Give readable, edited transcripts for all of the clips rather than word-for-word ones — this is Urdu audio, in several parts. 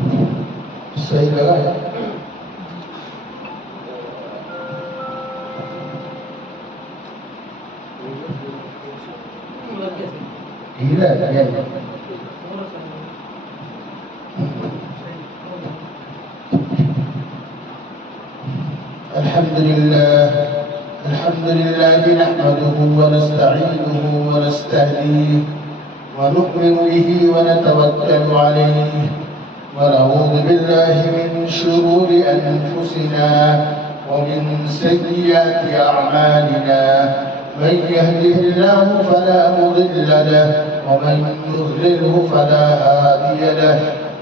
صحیح لگا ہے؟ ڈھیلا ہے کیا؟ الحمد لله نحمده ونستعينه ونستهديه ونؤمن به ونتوكل عليه ونعوذ بالله من شرور أنفسنا ومن سيئات أعمالنا من يهده الله فلا مضل له ومن يضلله فلا هادي له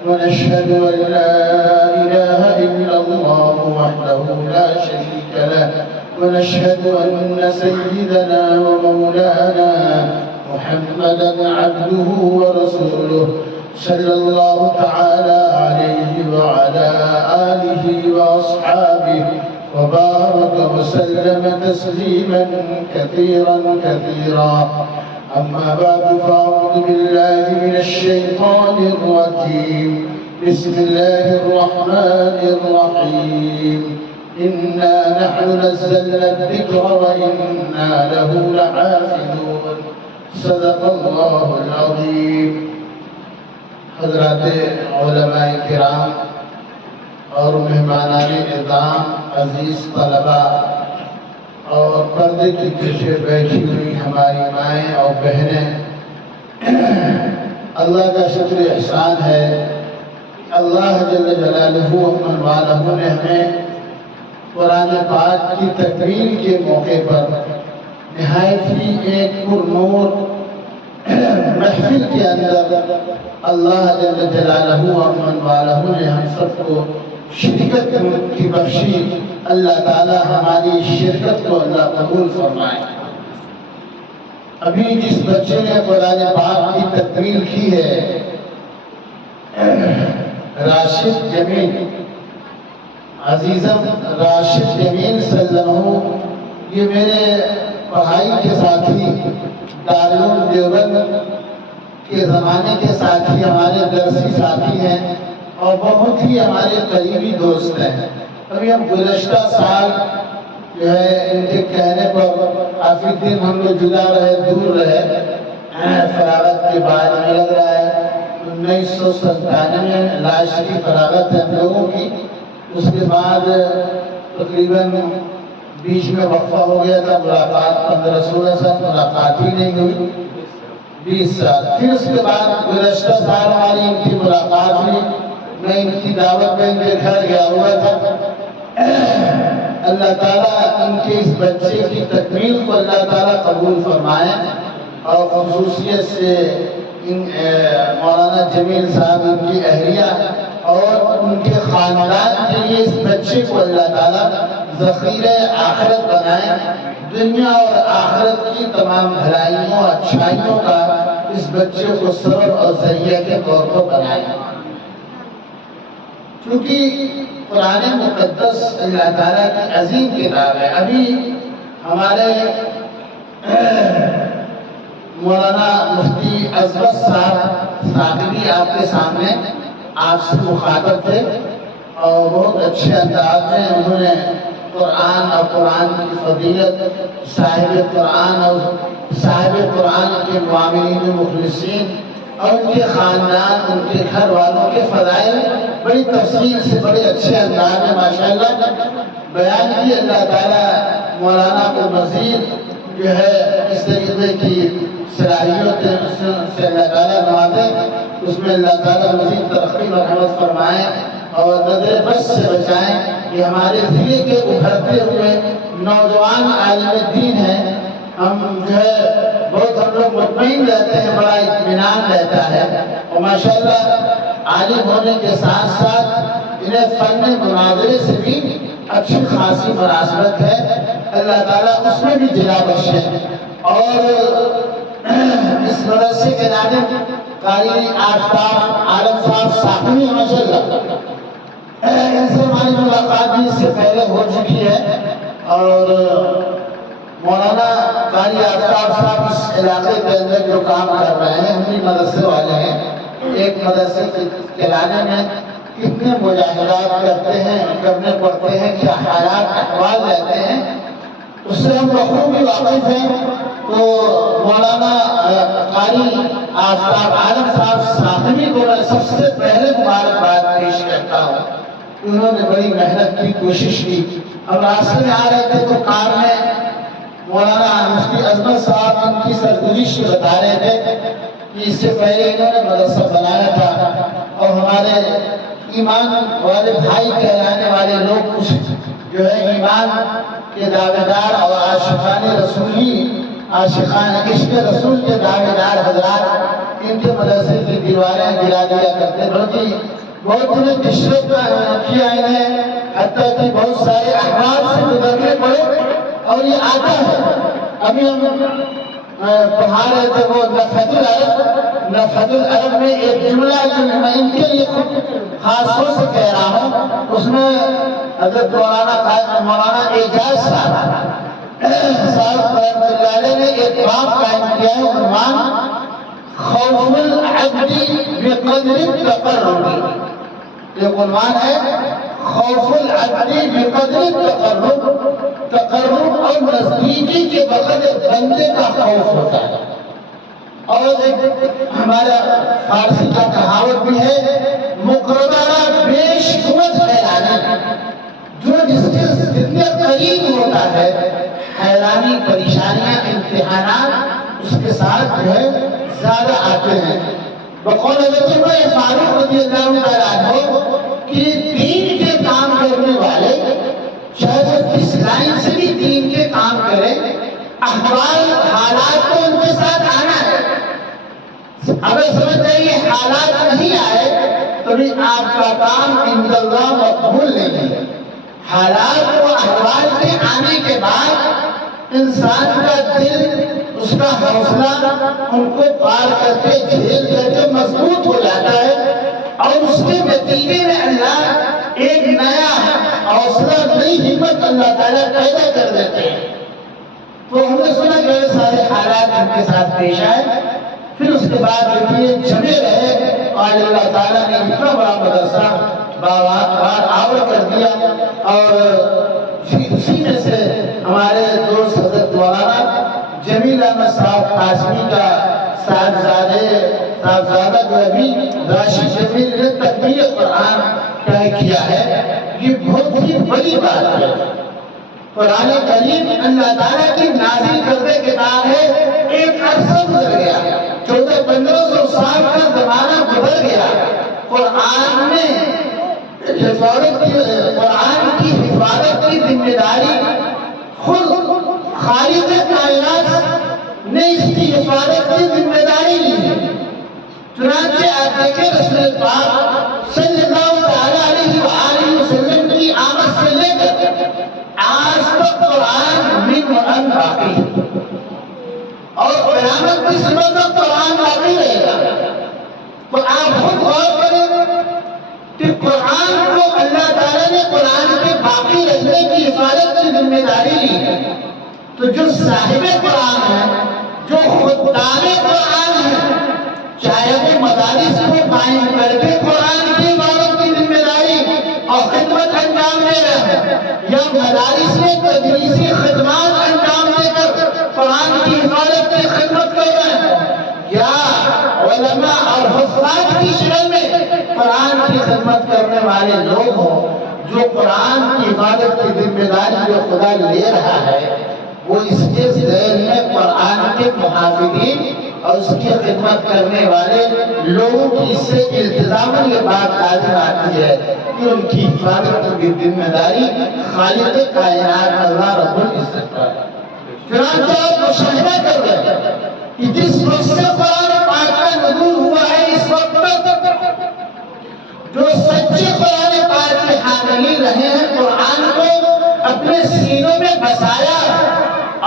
ونشهد أن لا إله إلا الله وحده لا شريك له ونشهد أن سيدنا ومولانا محمدا عبده ورسوله صلى الله تعالى عليه وعلى آله وأصحابه وبارك وسلم تسليما كثيرا كثيرا. أما بعد فأعوذ بالله من الشيطان الرجيم. بسم الله الرحمن الرحيم. إنا نحن نزلنا الذكر وإنا له لحافظون. صدق الله العظيم. حضرات علماء کرام اور مہمانان اعظام، عزیز طلباء اور پردے کے پیچھے بیٹھی ہوئی ہماری مائیں اور بہنیں، اللہ کا شکر احسان ہے اللہ جل جلالہ امن والہ نے ہمیں قرآن پاک کی تکمیل کے موقع پر نہایت ہی ایک پرنور محفل کے اندر اللہ جل جلالہ امن والہ نے ہم سب کو شرکت کی بخشی. اللہ تعالی ہماری شرکت کو اللہ قبول فرمائے. ابھی جس بچے نے قرآن پاک کی تکمیل کی ہے، راشد جمیل، عزیزم راشد جمیل سلمہ، یہ میرے پڑھائی کے ساتھی، دارالعلوم دیوبند کے زمانے کے ساتھی، ہمارے درسی ساتھی ہیں اور بہت ہی ہمارے قریبی دوست ہیں. ابھی ہم گزشتہ سال جو ہے ان کے کہنے پر کافی دن ہم لوگ جدا رہے، دور رہے. فراغت کے بعد ہمیں لگ رہا ہے 1997 میں لاسٹ کی فراغت ہے ہم لوگوں کی. اس کے بعد تقریباً بیچ میں وقفہ ہو گیا تھا، ملاقات 15-16 سال ملاقات ہی نہیں ہوئی، 20 سال. پھر اس کے بعد گزشتہ سال ہماری ان کی ملاقات ہوئی. میں ان کی دعوت میں ان کے گھر گیا ہوا تھا. اللہ تعالیٰ ان کے اس بچے کی تکمیل کو اللہ تعالیٰ قبول فرمائے اور خصوصیت سے مولانا جمیل صاحب، ان کی اہلیہ اور ان کے خاندان کے لیے اس بچے کو اللہ تعالیٰ ذخیرہ آخرت بنائے. دنیا اور آخرت کی تمام بھلائیوں اور اچھائیوں کا اس بچے کو سبب اور ذریعہ کے طور پر بنائے. کیونکہ قرآن مقدس اللہ تعالیٰ کی عظیم کتاب ہے. ابھی ہمارے مولانا مفتی اصغر صاحب ثاقبی آپ کے سامنے آپ سے مخاطب تھے اور بہت اچھے انداز میں انہوں نے قرآن اور قرآن کی فضیلت، صاحب قرآن اور صاحب قرآن کے معاملین مخلصین اور ان کے خاندان، ان کے گھر والوں کے فضائل بڑی تفصیل سے، بڑے اچھے انداز میں ماشاءاللہ بیان کی. اللہ تعالیٰ مولانا کو مزید جو ہے اس طریقے کی صلاحیت سے اللہ تعالیٰ نوازے، اس میں اللہ تعالیٰ مزید ترقی و رحمت فرمائے اور نظر بس سے بچائیں. یہ ہمارے ضلع کے ابھرتے ہوئے نوجوان عالم دین ہیں. ہم جو ہے بہت ہم لوگ مطمئن رہتے ہیں، بڑا اطمینان رہتا ہے. اور ماشاءاللہ عالم ہونے کے ساتھ ساتھ انہیں فن مناظرے سے بھی اچھی خاصی مناسبت ہے. اللہ تعالیٰ اس میں بھی جلا بخشے. اور اس مدرسے کے ناظم قاری آفتاب عالم صاحب ثاقبی ماشاءاللہ، ان سے ہماری ملاقات بھی اس سے پہلے ہو چکی ہے. اور مولانا قاری آفتاب صاحب اس علاقے کے اندر جو کام کر رہے ہیں، ہم بھی مدرسے والے ہیں. ایک مدرسے کے چلانے میں کتنے مجاہدات کرنے پڑتے ہیں، کیا حالات احوال رہتے ہیں، اس سے ہم بخوبی واقف ہیں۔ تو مولانا قاری آفتاب عالم صاحب ساخوی کو میں سب سے پہلے مبارکباد پیش کرتا ہوں۔ انہوں نے بڑی محنت کی، کوشش کی۔ ہم راستے میں آ رہے تھے تو کار میں مولانا مفتی عظمت صاحب ان کی سرگزشت بتا رہے تھے کہ اس سے پہلے انہوں نے مدرسہ بنایا تھا، اور ہمارے ایمان والے بھائی کہلانے والے لوگ کچھ جو ہے ایمان کے دعوے دار اور عاشقان عشق رسول کے دعوے دار حضرات ان کے مدرسے کی دیواریں گرا دیا کرتے، بلکہ بہت انہیں ڈسٹرب کیا انہیں، حتیٰ کہ بہت سارے احوال سے گزرنے پڑے۔ اور یہ آتا ہے، ابھی ہم پڑھا رہے تھے وہ نفحۃ العرب میں ایک جملہ جو میں ان کے لیے خاص طور سے کہہ رہا ہوں، اس میں حضرت مولانا اعجاز صاحب رحمۃ اللہ علیہ نے ایک باب قائم کیا ہے، عنوان خوف العبد بقدر التقرب۔ یہ عنوان ہے خوف العبد بقدر التقرب، تقرب اور نزدیکی کے بقدر بندے کا خوف ہوتا ہے۔ اور ایک ہمارا فارسی کا کہاوت بھی ہے، مقربہ بیش قوت حیرانی، جو جس کے جتنے قریب ہوتا ہے حیرانی، پریشانیاں، امتحانات اس کے ساتھ جو ہے زیادہ آتے ہیں۔ بقول حضرت عمر فاروق رضی اللہ تعالیٰ عنہ کہ دین کے کام کرنے والے چاہے وہ کس لائن سے بھی دین کے کام کرے، احوال حالات کو ان کے ساتھ آنا ہے۔ اگر سمجھتے ہیں یہ حالات نہیں آئے تو بھی آپ کا کام عند اللہ مقبول نہیں ہے۔ حالات و احوال کے آنے کے بعد انسان کا دل، اس کا حوصلہ ان کو پار کر کے جھیل کر کے مضبوط ہو جاتا ہے، اور اس کے نتیجے میں اللہ ایک نیا حوصلہ، نئی ہمت اللہ تعالیٰ پیدا کر دیتے ہیں۔ تو ہم نے سنا کہ سارے حالات ان کے ساتھ پیش آئے، پھر اس کے بعد دیکھیے جمے رہے، اور اللہ تعالیٰ نے اتنا بڑا مدرسہ بار آور کر دیا۔ اور اسی میں سے ہمارے دوست حضرت مولانا جمیل احمد صاحب قاسمی کا صاحبزادہ جو ابھی راشد جمیل نے تکمیل قرآن طے کیا ہے، یہ بہت ہی بڑی بات ہے۔ قرآن کریم اللہ تعالیٰ کی نازل کردہ کتاب ہے، ایک عرصہ گزر گیا، 1400-1500 سال کا زمانہ گزر گیا، قرآن کی حفاظت کی ذمہ داری خود خالق کائنات نے اس کی حفاظت کی ذمہ داری لی ہے۔ چنانچہ آپ دیکھیں رسول پاک صلی اللہ علیہ وآلہ وسلم کی آمد سے لے کر آج تک قرآن من باقی ہے، اور قیامت کی صبح تک قرآن باقی رہے گا۔ تو آپ خود غور کریں کہ قرآن کو اللہ تعالیٰ نے قرآن کے باقی رہنے کی حفاظت کی ذمہ داری لی ہے، تو جو صاحب قرآن ہے، جو خدام قرآن ہے، چاہے وہ مدارس کو قائم کر کے قرآن کی حفاظت کی ذمہ داری اور خدمت انجام دے رہے ہیں، یا مدارس میں تدریسی خدمات انجام دے کر قرآن کی حفاظت کی خدمت کر رہے ہیں، یا علماء اور حفاظ کی شکل میں قرآن کی خدمت کرنے والے لوگ ہوں، جو قرآن کی حفاظت کی ذمہ داری جو خدا لے رہا ہے، وہ اس کے ذہن میں قرآن کے محافظین اور اس کی خدمت کرنے والے لوگوں کی اس سے التزاماً یہ بات لازم آتی ہے کہ ان کی حفاظت کی ذمہ داری خالق کائنات اللہ رب العزت پر ہے۔ چنانچہ آپ مشاہدہ کر رہے ہیں کہ جس وقت سے قرآن پاک کا نزول ہوا ہے، اس وقت تک جو سچے قرآن پاک کے حاملین رہے ہیں، قرآن کو اپنے سینوں میں بسایا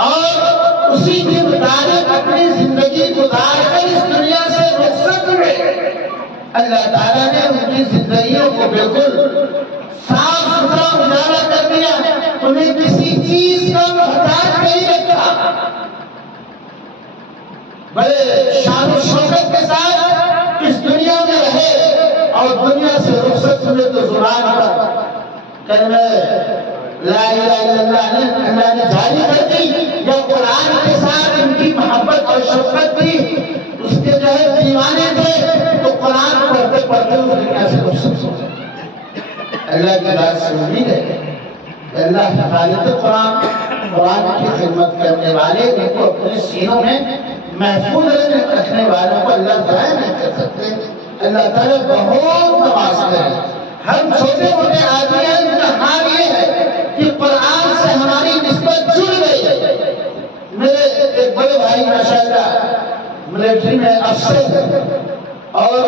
اور اسی کے مطابق اپنی زندگی گزار کر اس دنیا سے رخصت ہوئے، اللہ تعالیٰ نے ان کی زندگیوں کو بالکل صاف ستھرا اجالا کر دیا، انہیں کسی چیز کا محتاج نہیں رکھا، بڑے شان و شوکت کے ساتھ اس دنیا میں رہے اور دنیا سے رخصت تمہیں تو زبان پر کلمہ لا الہ الا اللہ نے جاری کر دی، یا قرآن کے ساتھ ان کی محبت اور شفقت تھی، اس کے جو ہے دیوانے تھے، تو قرآن پڑھتے پڑھتے اس دنیا سے رخصت ہو گئے۔ اللہ کی ذات سے امید ہے کہ اللہ حفاظت قرآن کی خدمت کرنے والے ان کو اپنے سینوں میں محفوظ رکھنے والوں کو اللہ ضائع نہیں کر سکتے۔ اللہ تعالیٰ بہت نوازتے ہیں۔ ہم چھوٹے موٹے آدمی ہیں، ان کا حال یہ ہے کہ قرآن سے ہماری نسبت جڑ گئی ہے۔ میرے ایک بڑے بھائی ماشاءاللہ ملٹری میں افسر ہیں، اور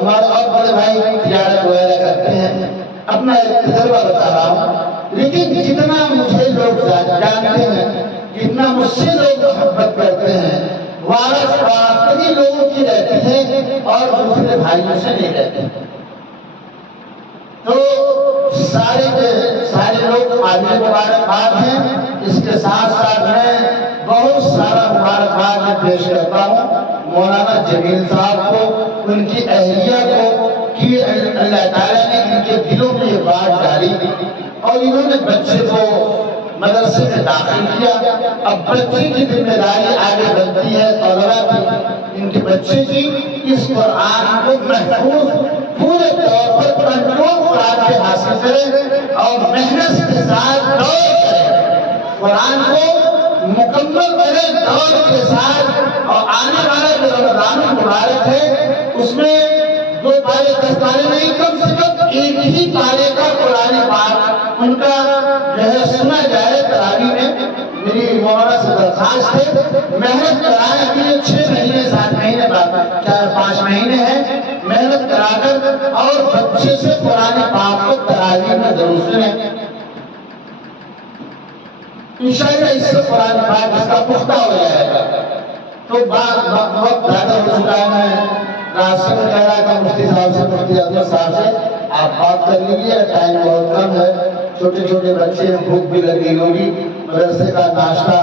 ہمارے اور بڑے بھائی تجارت وغیرہ کرتے ہیں۔ اپنا ایک تجربہ بتا رہا ہوں، لیکن جتنا مجھے لوگ جانتے ہیں، جتنا مجھ سے لوگ محبت کرتے ہیں، وارث باقی لوگوں کی رہتی ہے اور دوسرے بھائیوں سے نہیں رہتے۔ تو سارے لوگ قابل مبارکباد ہیں۔ اس کے ساتھ ساتھ میں بہت سارا مبارکباد میں پیش کرتا ہوں مولانا جمیل صاحب کو، ان کی اہلیہ کو، کہ اللہ تعالیٰ نے ان کے دلوں میں یہ بات ڈالی اور انہوں نے بچے کو مدرسے میں داخل کیا۔ اب بچے کی ذمہ داری آگے بڑھتی ہے طلباء کی، ان کے بچے کی، اس قرآن کو محفوظ پورے طور پر کنٹرول قرآن کے حاصل کریں اور محنت کے ساتھ دور کریں، قرآن کو مکمل کریں دور کے ساتھ۔ اور آنے والا جو رمضان المبارک ہے، اس میں 2 پارے 10 پارے نہیں، کم سے کم ایک ہی پارے کا قرآن پاک ان کا جو ہے سنا جائے تراویح میں۔ میری مولانا سے درخواست ہے، محنت کرائیں، ابھی 6 مہینے 7 مہینے بعد 4-5 مہینے ہیں، محنت کرا کر اور بچے سے قرآن پاک کو تراویح میں ضرور سنیں۔ انشاءاللہ اس سے قرآن پاک اس کا پختہ ہو جائے گا۔ تو وقت زیادہ ہو چکا ہے، میں راستے میں کہہ رہا تھا مفتی صاحب سے، مفتی احمد صاحب سے، آپ بات کر لیجیے، ٹائم بہت کم ہے، چھوٹے چھوٹے بچے ہیں، بھوک بھی لگی ہوگی، مدرسے کا ناشتہ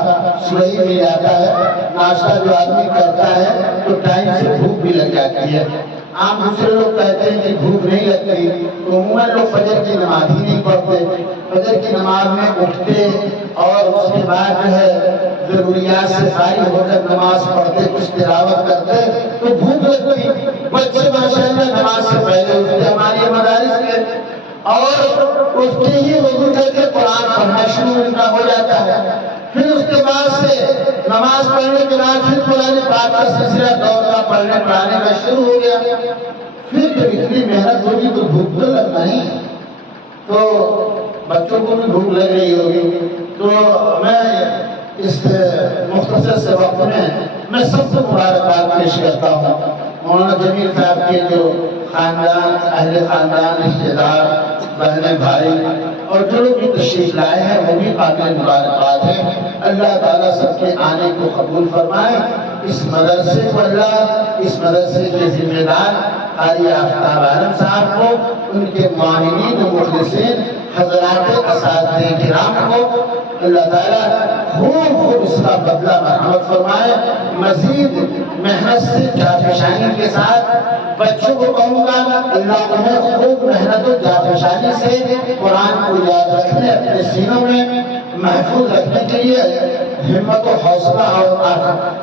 صبح ہی مل جاتا ہے، ناشتہ جو آدمی کرتا ہے تو ٹائم سے بھوک بھی لگ جاتی ہے۔ عام دوسرے لوگ کہتے ہیں کہ بھوک نہیں لگتی، تو عموماً لوگ فجر کی نماز ہی نہیں پڑھتے، فجر کی نماز میں اٹھتے اور اس کے بعد جو ہے ضروریات سے فارغ ہو کر نماز پڑھتے، کچھ تلاوت کرتے تو بھوک لگتی۔ بچے ماشاءاللہ نماز سے پہلے اٹھتے، ہمارے مدارس کے، اور اٹھتے ہی وضو کر کے قرآن پڑھنا شروع ان کا ہو جاتا ہے۔ پھر اس کے بعد سے نماز پڑھنے کے بعد پھر قرآن پاک کا سلسلہ دور کا پڑھنے پڑھانے کا شروع ہو گیا۔ پھر جب اتنی محنت ہوگی تو بھوک تو لگنا ہی، تو بچوں کو بھی بھوک لگ رہی ہوگی۔ تو میں اس مختصر سے وقت میں سب کو مبارکباد پیش کرتا ہوں۔ مولانا جمیل صاحب کے جو خاندان، اہل خاندان، رشتہ دار، بہنیں بھائی اور جو لوگ بھی تشریف لائے ہیں وہ بھی قابل مبارکباد ہیں۔ اللہ تعالیٰ سب کے آنے کو قبول فرمائے۔ اس مدرسے کو اللہ، اس مدرسے کے ذمہ دار قاری آفتاب عالم صاحب کو، ان کے معاونین و مخلصین حضرات اساتذہ کرام کو اللہ تعالیٰ خوب اس کا بدلہ مرحمت فرمائے۔ مزید محنت سے جافشانی کے ساتھ بچوں کو کہوں گا، اللہ انہیں خوب محنت و جافشانی سے قرآن کو یاد رکھنے، اپنے سینوں میں محفوظ رکھنے کے لیے ہمت و حوصلہ اور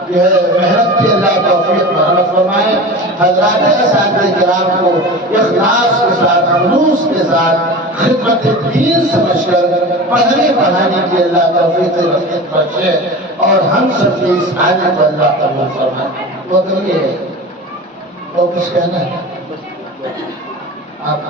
جو ہے محنت کی اللہ توفیق مرحمت فرمائے۔ حضرات اساتذہ کرام کو اخلاص کے ساتھ، خلوص کے ساتھ خدمت دین سمجھ کر پڑھنے پڑھانے کی اللہ توفیق رفیق بخشے، اور ہم سب کے اس آنے کو اللہ قبول فرمائے۔ وہ کریے، وہ کچھ کہنا ہے آپ؟